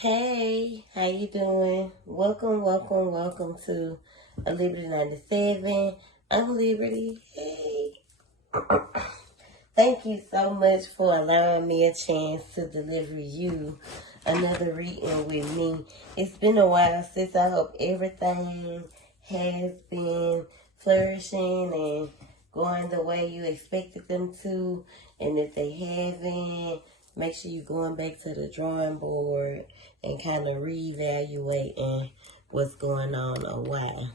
Hey, how you doing? Welcome to a Liberty 97. I'm Liberty. Hey. Thank you so much for allowing me a chance to deliver you another reading with me. It's been a while since I hope everything has been flourishing and going the way you expected them to. And if they haven't, make sure you're going back to the drawing board and kind of reevaluating what's going on or why.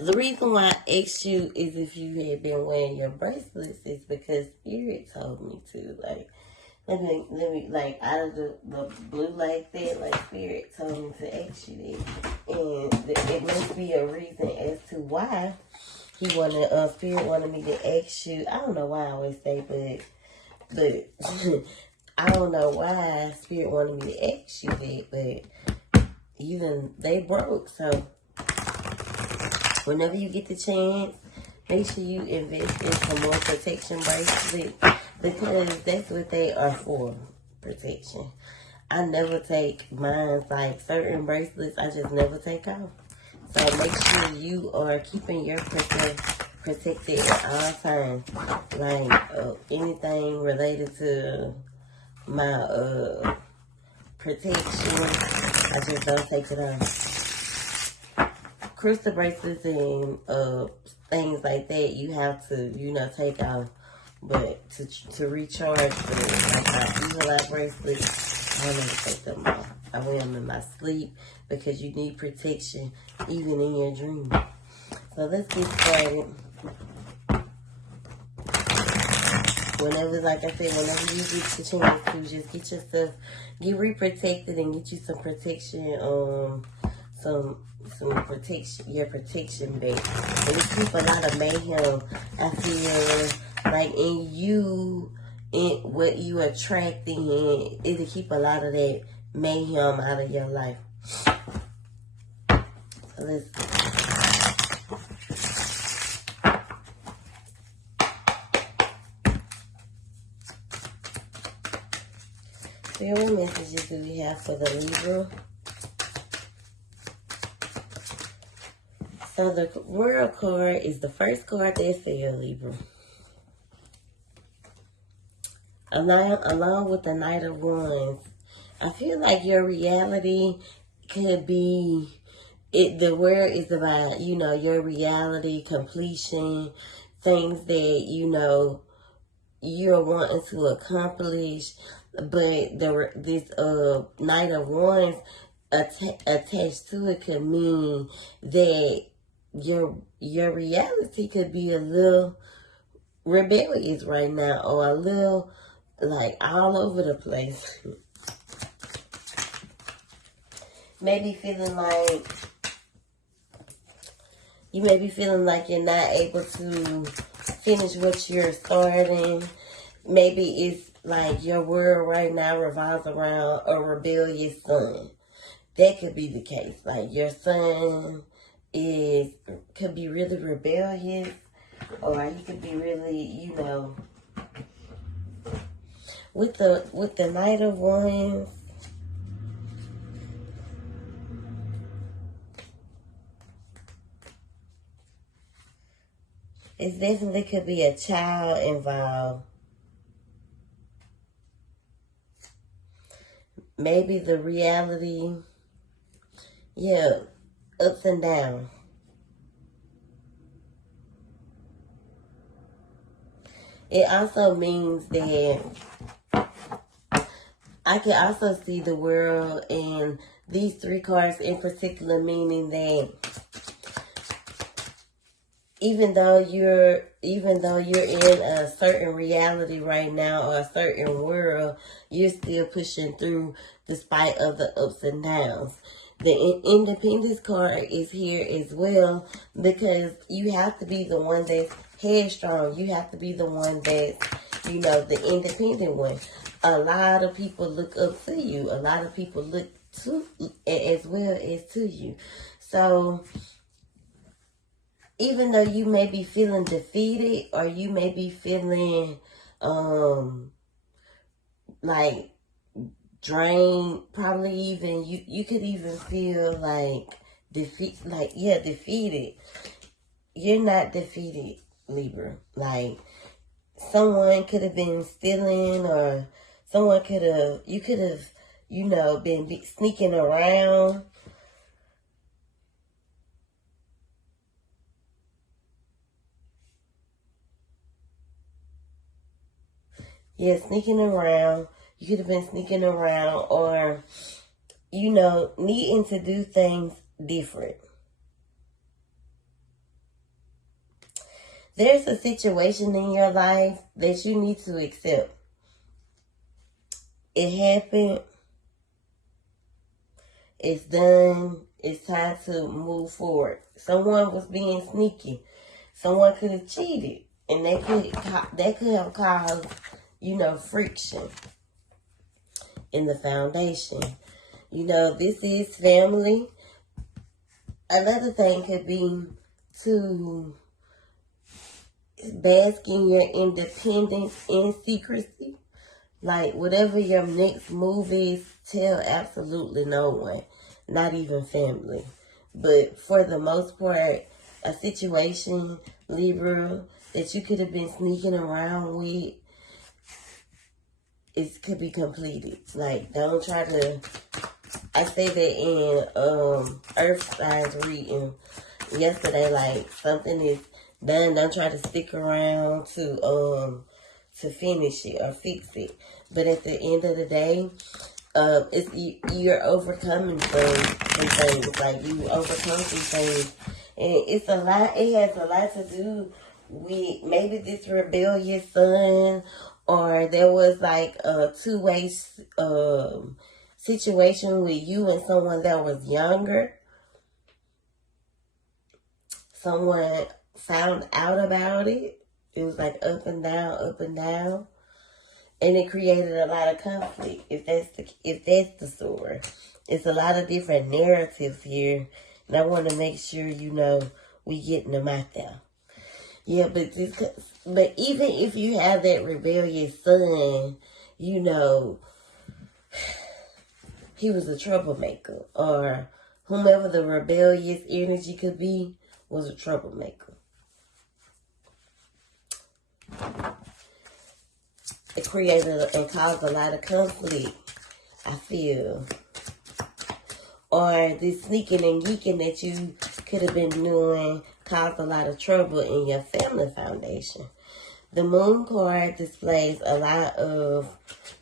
The reason why I asked you is if you had been wearing your bracelets is because Spirit told me to. Like, like, out of the blue like that, like, Spirit told me to ask you that. And it must be a reason as to why Spirit wanted me to ask you. I don't know why I always say, but I don't know why Spirit wanted me to ask you that, but even they broke, so whenever you get the chance, make sure you invest in some more protection bracelets because that's what they are for, protection. I never take mine, like certain bracelets, I just never take off. So make sure you are keeping your protected at all times. Like anything related to my protection, I just don't take it off. Crystal bracelets and things like that, you have to, take off. But to recharge like my Evil Eye bracelets, I don't never take them off. I wear them in my sleep because you need protection even in your dreams. So let's get started. Like I said, whenever you get the chance to just get yourself, get re-protected and get you some protection, some protection, your protection back. And it keep a lot of mayhem, I feel like in what you attracting, and it'll keep a lot of that mayhem out of your life. So let's see what messages do we have for the Libra. So the World card is the first card that fell, Libra. Along with the Knight of Wands, I feel like your reality could be, the World is about, your reality, completion, things that, you're wanting to accomplish. But this Knight of Wands attached to it could mean that your reality could be a little rebellious right now, or a little like all over the place. Maybe feeling like you're not able to finish what you're starting. Maybe it's like your world right now revolves around a rebellious son. That could be the case. Like your son could be really rebellious, or he could be really, with the Knight of Wands. It definitely could be a child involved. Maybe the reality, ups and downs. It also means that I can also see the world in these three cards in particular, meaning that even though you're in a certain reality right now, or a certain world, you're still pushing through despite of the ups and downs. The Independence card is here as well because you have to be the one that's headstrong. You have to be the one that's, the independent one. A lot of people look up to you. A lot of people look to as well as to you. So even though you may be feeling defeated, or you may be feeling like drained, probably even, you could even feel like defeated. You're not defeated, Libra. Like, someone could have been stealing, or you could have, been sneaking around. Yeah, sneaking around. You could have been sneaking around, or, needing to do things different. There's a situation in your life that you need to accept. It happened. It's done. It's time to move forward. Someone was being sneaky. Someone could have cheated, and that could have caused, friction in the foundation. This is family. Another thing could be to bask in your independence and secrecy. Like, whatever your next move is, tell absolutely no one, not even family. But for the most part, a situation, Libra, that you could have been sneaking around with, it could be completed. Like, don't try to, I say that in Earth Signs reading yesterday, like, something is done. Don't try to stick around to finish it or fix it. But at the end of the day, you're overcoming some things. Like, you overcome some things, and it has a lot to do with maybe this rebellious son, or there was like a two-way situation with you and someone that was younger. Someone found out about it. It was like up and down, up and down. And it created a lot of conflict, if that's the story. It's a lot of different narratives here. And I want to make sure, we getting them out there. Yeah, but even if you have that rebellious son, he was a troublemaker. Or whomever the rebellious energy could be was a troublemaker. It created and caused a lot of conflict, I feel. Or this sneaking and geeking that you could have been doing caused a lot of trouble in your family foundation. The Moon card displays a lot of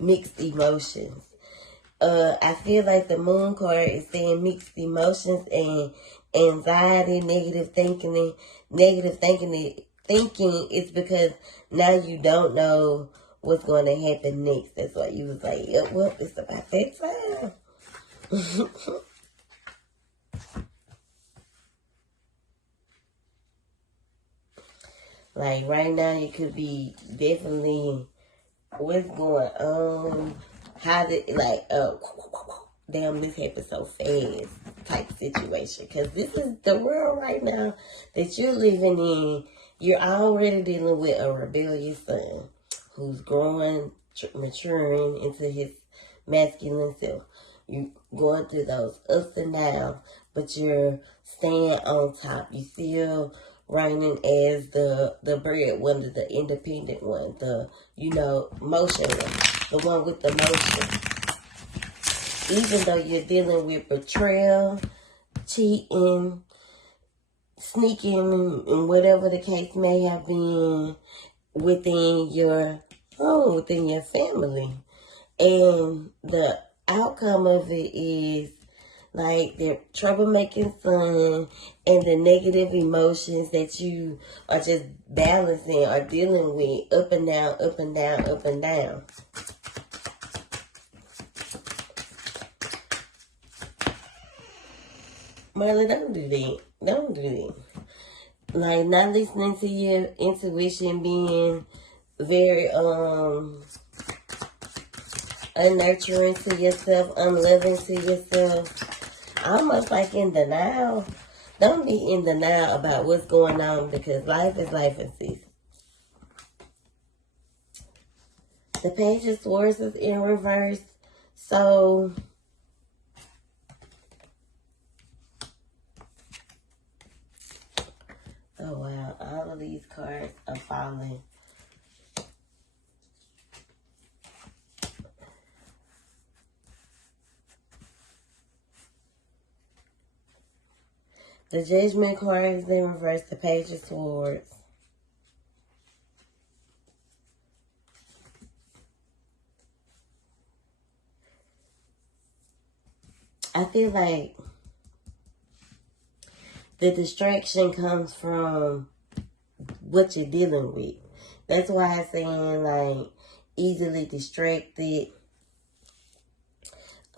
mixed emotions. I feel like the Moon card is saying mixed emotions and anxiety, negative thinking. Thinking is because now you don't know what's going to happen next. That's why you was like, yep, well, it's about that time. Like, right now, you could be definitely, what's going on? How did, damn, this happened so fast type situation. Because this is the world right now that you're living in. You're already dealing with a rebellious son who's growing, maturing into his masculine self. You're going through those ups and downs, but you're staying on top. You still reigning as the breadwinner, the independent one, the, motion one, the one with the motion. Even though you're dealing with betrayal, cheating, sneaking, and whatever the case may have been within your family. And the outcome of it is like the troublemaking son and the negative emotions that you are just balancing or dealing with, up and down, up and down, up and down. Marley, don't do that. Don't do that. Like, not listening to your intuition, being very unnurturing to yourself, unloving to yourself, almost like in denial. Don't be in denial about what's going on, because life is life, and sis. The Page of Swords is in reverse. So, oh wow, all of these cards are falling. The Judgment card is in reverse, the Page of Swords. I feel like the distraction comes from what you're dealing with. That's why I'm saying, like, easily distracted,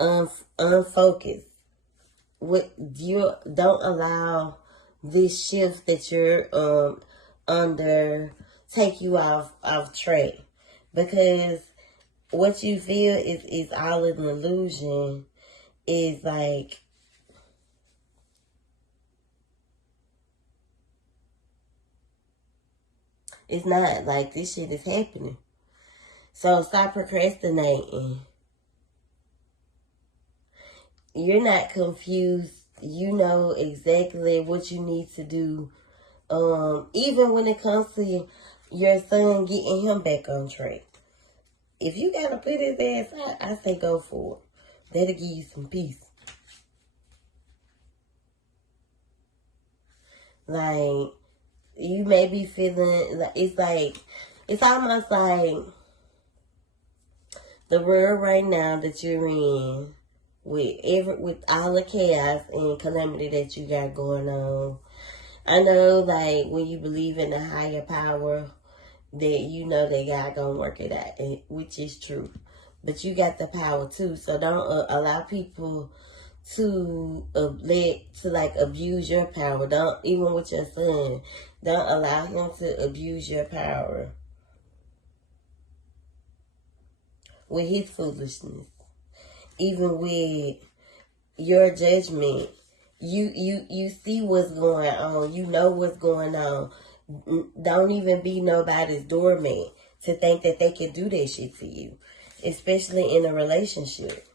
unfocused. What you don't allow this shift that you're under take you off track, because what you feel is all an illusion. Is like, it's not like this shit is happening. So stop procrastinating. You're not confused. You know exactly what you need to do. Even when it comes to your son, getting him back on track. If you gotta put his ass out, I say go for it. That'll give you some peace. Like, you may be feeling like it's almost like the world right now that you're in, with all the chaos and calamity that you got going on. I know, like, when you believe in a higher power, that you know that God gonna work it out, which is true. But you got the power too, so don't allow people to abuse your power. Don't, even with your son, don't allow him to abuse your power with his foolishness. Even with your judgment, you see what's going on. You know what's going on. Don't even be nobody's doormat to think that they can do that shit to you, especially in a relationship.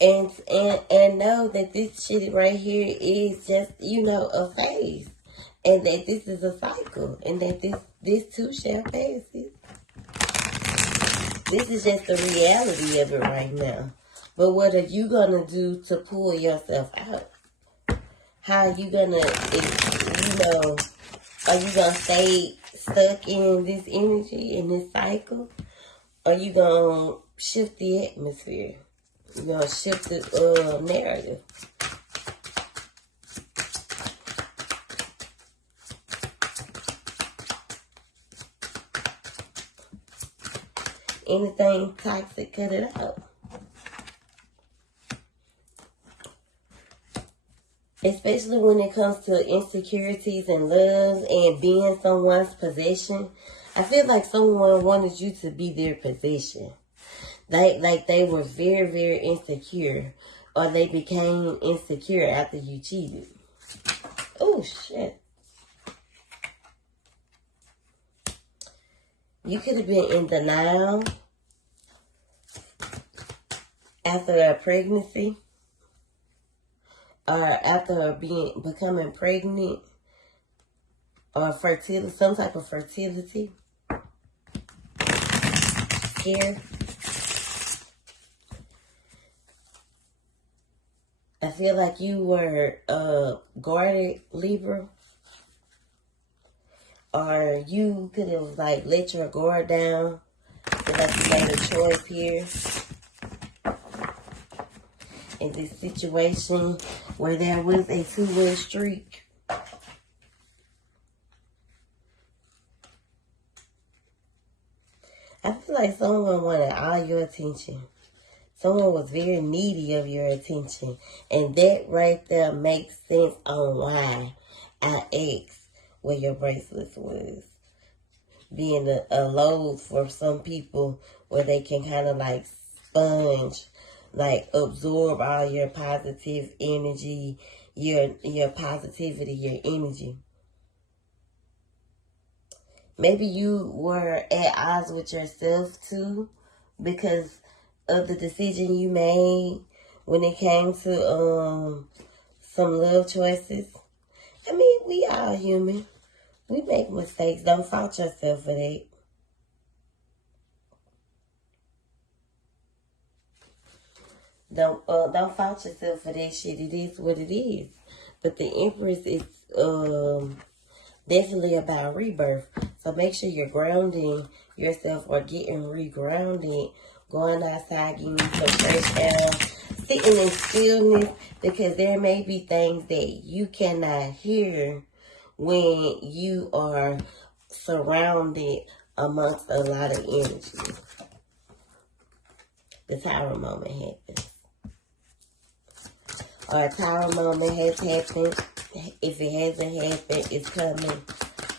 And know that this shit right here is just, a phase, and that this is a cycle, and that this too shall pass. This is just the reality of it right now. But what are you gonna do to pull yourself out? How are you gonna, are you gonna stay stuck in this energy, in this cycle? Or are you gonna shift the atmosphere? You're gonna shift the narrative. Anything toxic, cut it out. Especially when it comes to insecurities and love and being someone's possession. I feel like someone wanted you to be their possession. They were very, very insecure. Or they became insecure after you cheated. Oh, shit. You could have been in denial after a pregnancy, or after becoming pregnant, or fertility, some type of fertility care. I feel like you were guarded Libra, or you could have let your guard down. Feel like you made a choice here in this situation where there was a two-way streak. I feel like someone wanted all your attention. Someone was very needy of your attention. And that right there makes sense on why I asked where your bracelets was. Being a load for some people where they can kind of sponge like absorb all your positive energy, your positivity, your energy. Maybe you were at odds with yourself too because of the decision you made when it came to some love choices. I mean, we all human. We make mistakes. Don't fault yourself for that. Don't fault yourself for that shit. It is what it is. But the Empress is definitely about rebirth. So make sure you're grounding yourself or getting regrounded. Going outside, getting some fresh air, sitting in stillness, because there may be things that you cannot hear when you are surrounded amongst a lot of energy. The Tower moment happens. Or a Tower moment has happened. If it hasn't happened, it's coming.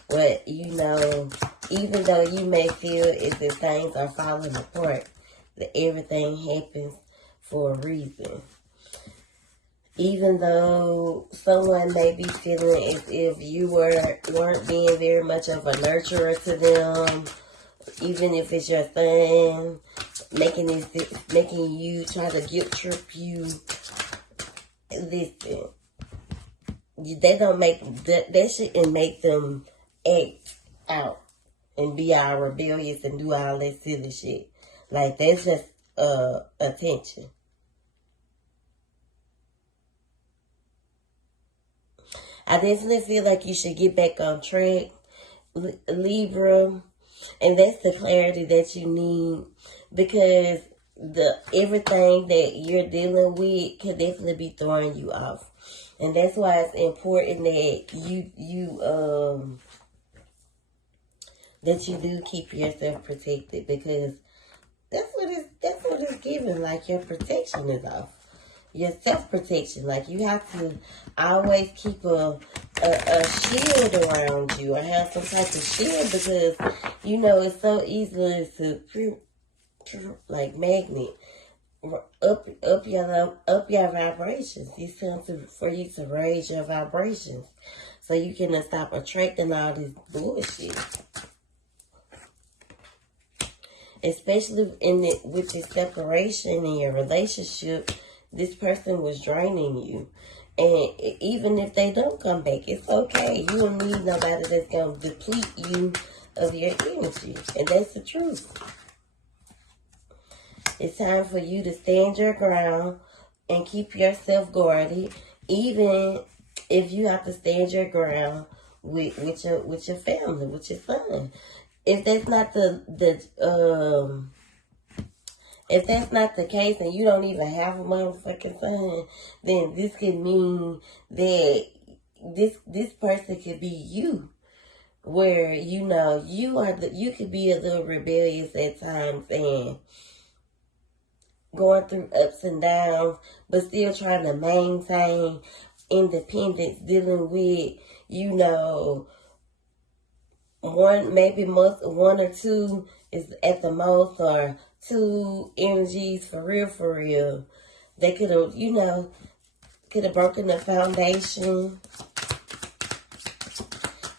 But, you know, even though you may feel as if things are falling apart, that everything happens for a reason. Even though someone may be feeling as if you weren't being very much of a nurturer to them, even if it's your son, making you try to guilt trip you. Listen, they don't make that shouldn't make them act out and be all rebellious and do all that silly shit. Like, that's just attention. I definitely feel like you should get back on track, Libra, and that's the clarity that you need, because everything that you're dealing with could definitely be throwing you off. And that's why it's important that you do keep yourself protected, because that's what it's giving. Like, your protection is off. Your self-protection. Like, you have to always keep a shield around you, or have some type of shield, because, you know, it's so easy to, like magnet, up your vibrations. It's time for you to raise your vibrations, so you can stop attracting all this bullshit. Especially with your separation in your relationship, this person was draining you. And even if they don't come back, it's okay. You don't need nobody that's going to deplete you of your energy. And that's the truth. It's time for you to stand your ground and keep yourself guarded, even if you have to stand your ground with your family, with your son. If that's not if that's not the case, and you don't even have a motherfucking son, then this could mean that this person could be you, where, you know, you could be a little rebellious at times and going through ups and downs, but still trying to maintain independence, dealing with, you know, one or two is at the most, or two energies for real. They could have broken the foundation.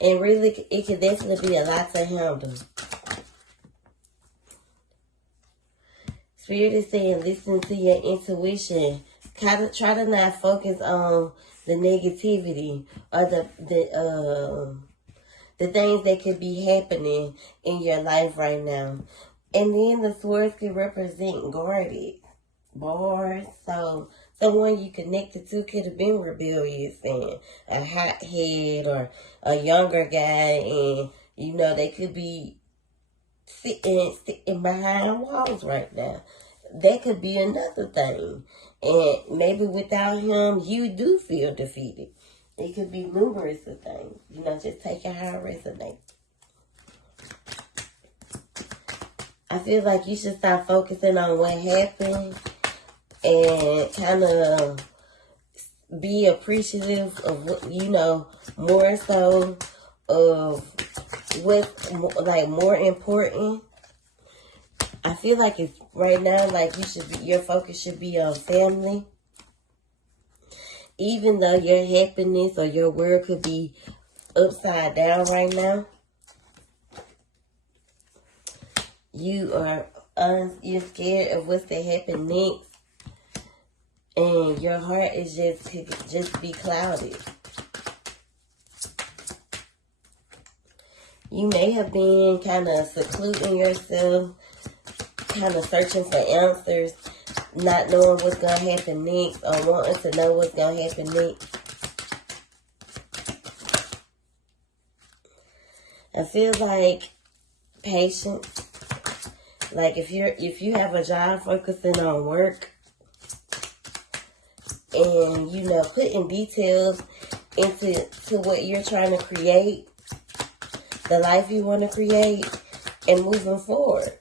And really, it could definitely be a lot to handle. Spirit is saying, listen to your intuition. Try to not focus on the negativity or the things that could be happening in your life right now. And then the swords could represent guarded bars. So someone you connected to could have been rebellious and a hothead, or a younger guy, and, you know, they could be sitting behind walls right now. That could be another thing. And maybe without him, you do feel defeated. It could be numerous of things. You know, just take it how it resonates. I feel like you should start focusing on what happened and kind of be appreciative of what, you know, more so of what's like more important. I feel like it's right now, like your focus should be on family. Even though your happiness or your world could be upside down right now, you're scared of what's to happen next, and your heart is just be clouded. You may have been kind of secluding yourself, kind of searching for answers, not knowing what's going to happen next, or wanting to know what's going to happen next. I feel like patience. Like if you have a job focusing on work, and putting details into what you're trying to create, the life you want to create, and moving forward.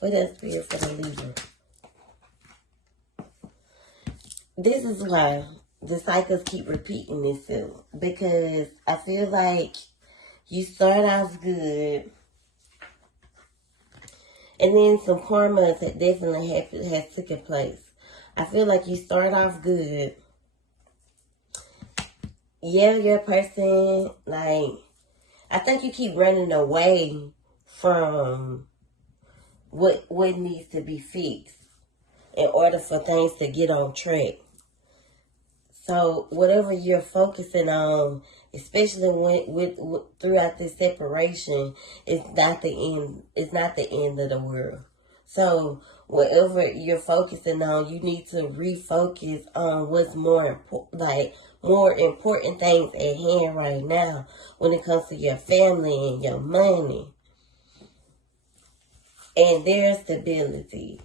What else, Spirit, for the Libra? This is why the cycles keep repeating themselves, because I feel like you start off good, and then some karma that definitely has taken place. I feel like you start off good. Yeah, you're a person, like, I think you keep running away from what needs to be fixed in order for things to get on track. So whatever you're focusing on, especially with throughout this separation, it's not the end. It's not the end of the world. So whatever you're focusing on, you need to refocus on what's more important things at hand right now when it comes to your family and your money and their stability,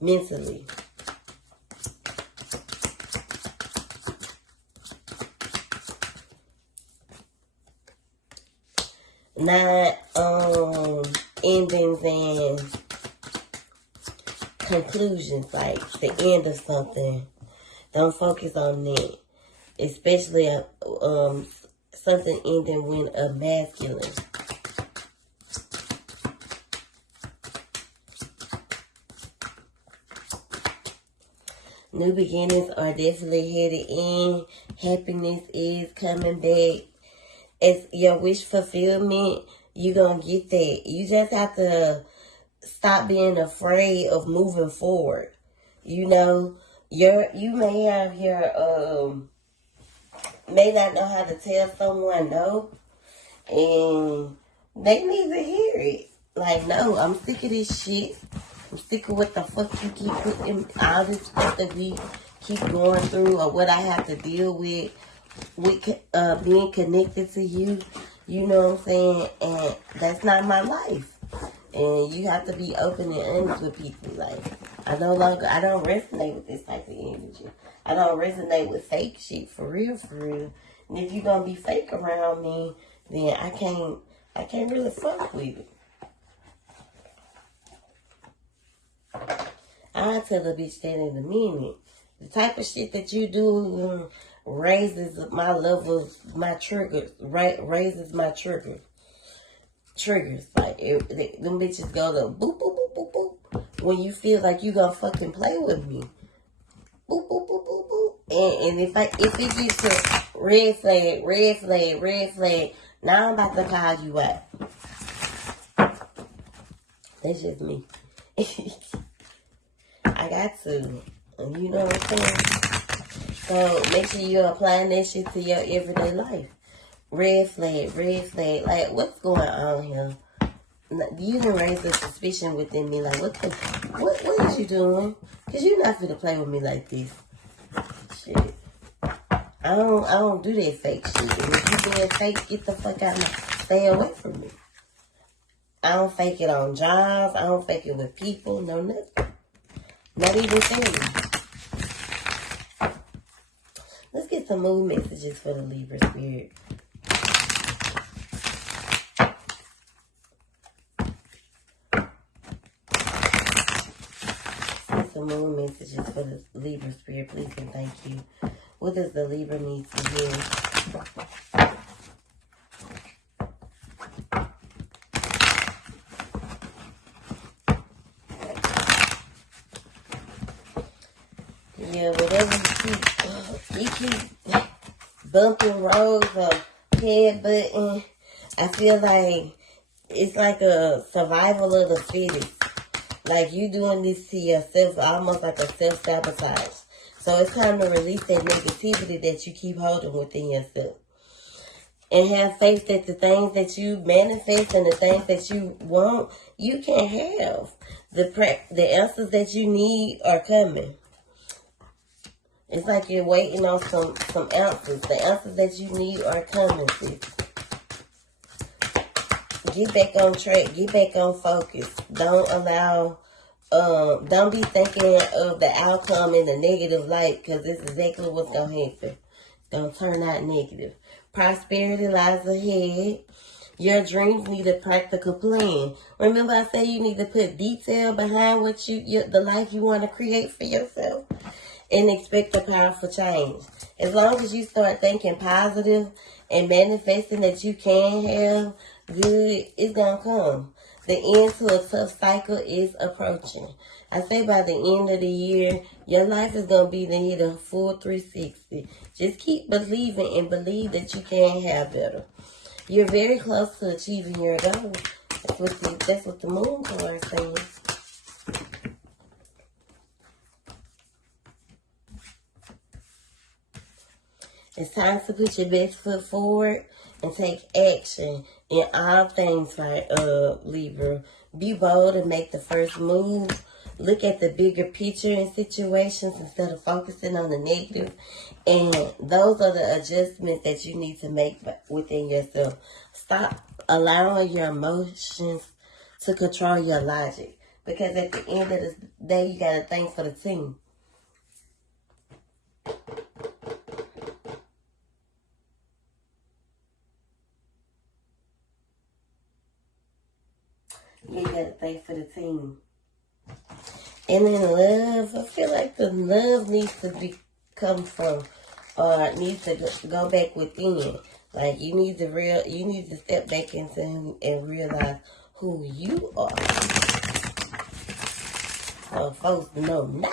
mentally. Not endings and conclusions, like the end of something. Don't focus on that. Especially something ending with a masculine. New beginnings are definitely headed in. Happiness is coming back. It's your wish fulfillment. You're going to get that. You just have to stop being afraid of moving forward. You may have may not know how to tell someone no, and they need to hear it. Like, no, I'm sick of this shit. I'm sick of what the fuck you keep putting, all this stuff that we keep going through, or what I have to deal with being connected to you. You know what I'm saying? And that's not my life. And you have to be open and honest with people. Like, I don't resonate with this type of energy. I don't resonate with fake shit, for real, for real. And if you're gonna be fake around me, then I can't really fuck with it. I'll tell a bitch that in a minute. The type of shit that you do raises my level, my triggers, raises my triggers. Like, them bitches go to boop, boop, boop, boop, boop. When you feel like you gonna fucking play with me. Boop, boop, boop, boop, boop. And if it gets to red flag, now I'm about to call you out. That's just me. I got to. You know what I'm saying? So make sure you're applying that shit to your everyday life. Red flag. Like, what's going on here? You can raise a suspicion within me. Like, what is you doing? Because you're not finna play with me like this. Shit. I don't do that fake shit. And if you being fake, get the fuck out of me. Stay away from me. I don't fake it on jobs. I don't fake it with people. No, nothing. Not even family. Let's get some mood messages for the Libra spirit. Some mood messages for the Libra spirit, please and thank you. What does the Libra need to hear? Yeah, whatever you keep bumping roads or headbutting. I feel like it's like a survival of the fittest. Like you doing this to yourself, almost like a self-sabotage. So it's time to release that negativity that you keep holding within yourself. And have faith that the things that you manifest and the things that you want, you can have. The answers that you need are coming. It's like you're waiting on some answers. The answers that you need are coming, sis. Get back on track. Get back on focus. Don't be thinking of the outcome in the negative light, because this is exactly what's going to happen. It's going to turn out negative. Prosperity lies ahead. Your dreams need a practical plan. Remember I said you need to put detail behind what the life you want to create for yourself, and expect a powerful change. As long as you start thinking positive and manifesting that you can have good, it's going to come. The end to a tough cycle is approaching. I say by the end of the year, your life is going to be to hit a full 360. Just keep believing and believe that you can have better. You're very close to achieving your goal. That's what the moon card is saying. It's time to put your best foot forward and take action in all things, like Libra. Be bold and make the first move. Look at the bigger picture in situations instead of focusing on the negative. And those are the adjustments that you need to make within yourself. Stop allowing your emotions to control your logic. Because at the end of the day, you got to think for the team. You gotta think for the team. And then love, I feel like the love needs to come from, or needs to go back within. Like you need to step back into and realize who you are. So folks know not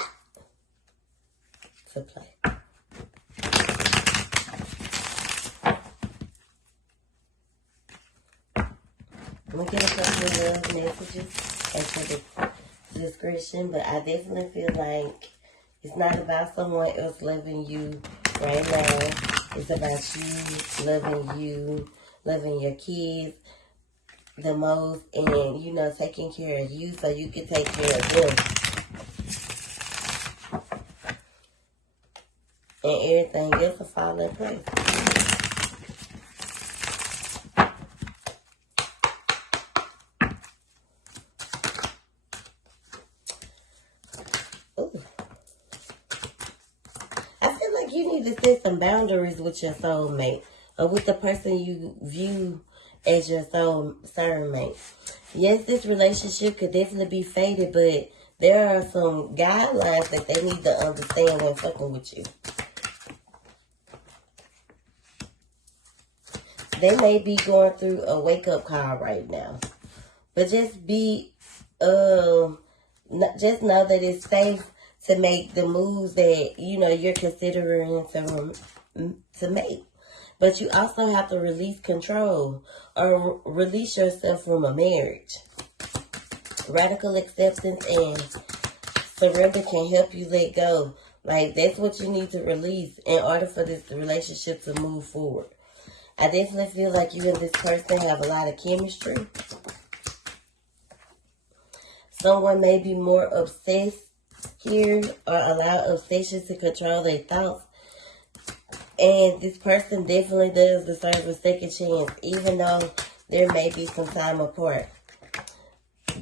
to play. I'm gonna get a couple of love messages after the discretion, but I definitely feel like it's not about someone else loving you right now. It's about you, loving your kids the most, and, taking care of you so you can take care of them. And everything else will fall in place. You need to set some boundaries with your soulmate, or with the person you view as your soulmate. Yes, this relationship could definitely be faded, but there are some guidelines that they need to understand when fucking with you. They may be going through a wake-up call right now, but just just know that it's safe to make the moves that, you're considering to make. But you also have to release control or release yourself from a marriage. Radical acceptance and surrender can help you let go. Like, that's what you need to release in order for this relationship to move forward. I definitely feel like you and this person have a lot of chemistry. Someone may be more obsessed here or allow obsession to control their thoughts. And this person definitely does deserve a second chance, even though there may be some time apart.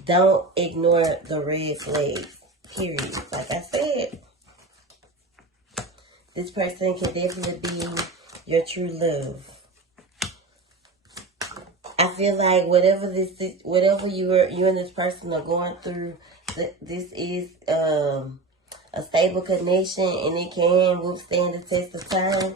Don't ignore the red flags, period. Like I said, this person can definitely be your true love. I feel like whatever you and this person are going through, this is a stable connection, and it can withstand the test of time.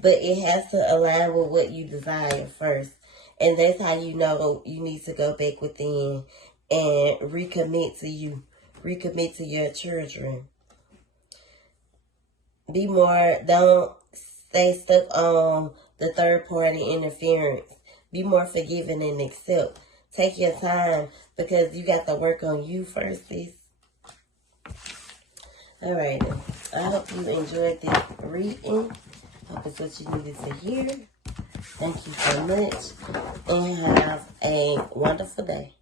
But it has to align with what you desire first. And that's how you know you need to go back within and recommit to you. Recommit to your children. Be more, don't stay stuck on the third party interference. Be more forgiving and accept. Take your time because you got to work on you first, sis. Alright, I hope you enjoyed this reading. Hope it's what you needed to hear. Thank you so much and have a wonderful day.